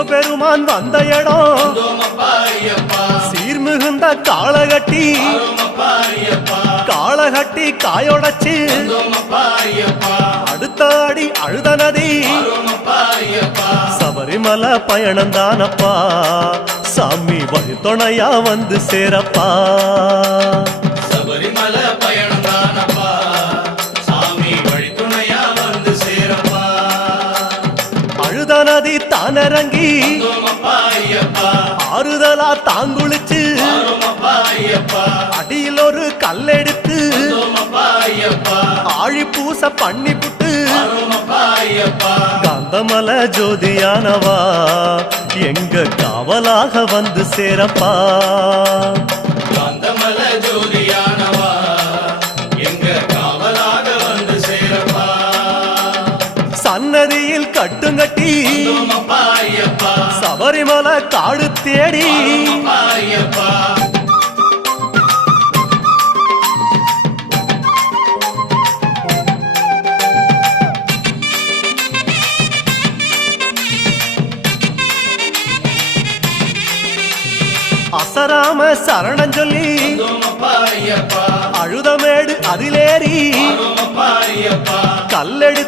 சிவபெருமான் வந்த இடம் சீர்மிகுந்த காளகட்டி காளகட்டி காயோடச்சு அடுத்த அடி அழுத நதி சபரிமலை பயணம் தானப்பா சாமி வழித்துணையா வந்து சேரப்பா சபரிமலை பயணம் தானப்பா சாமி வழித்துணையா வந்து சேரப்பா அழுத நதி தானிறங்கி ஆறுதலா தாங்குளிச்சு அடியில் ஒரு கல்லெடுத்து ஆழி பூச பண்ணி புட்டு காந்தமல ஜோதியானவா எங்க காவலாக வந்து சேரப்பா காந்தமல ஜோதியானவா எங்க காவலாக வந்து சேரப்பா சன்னதியில் கட்டுங்கட்டி சபரிமலை காடு தேடி அசராம சரணம் சொல்லி அழுதமேடு அதிலேறி கல்லெடு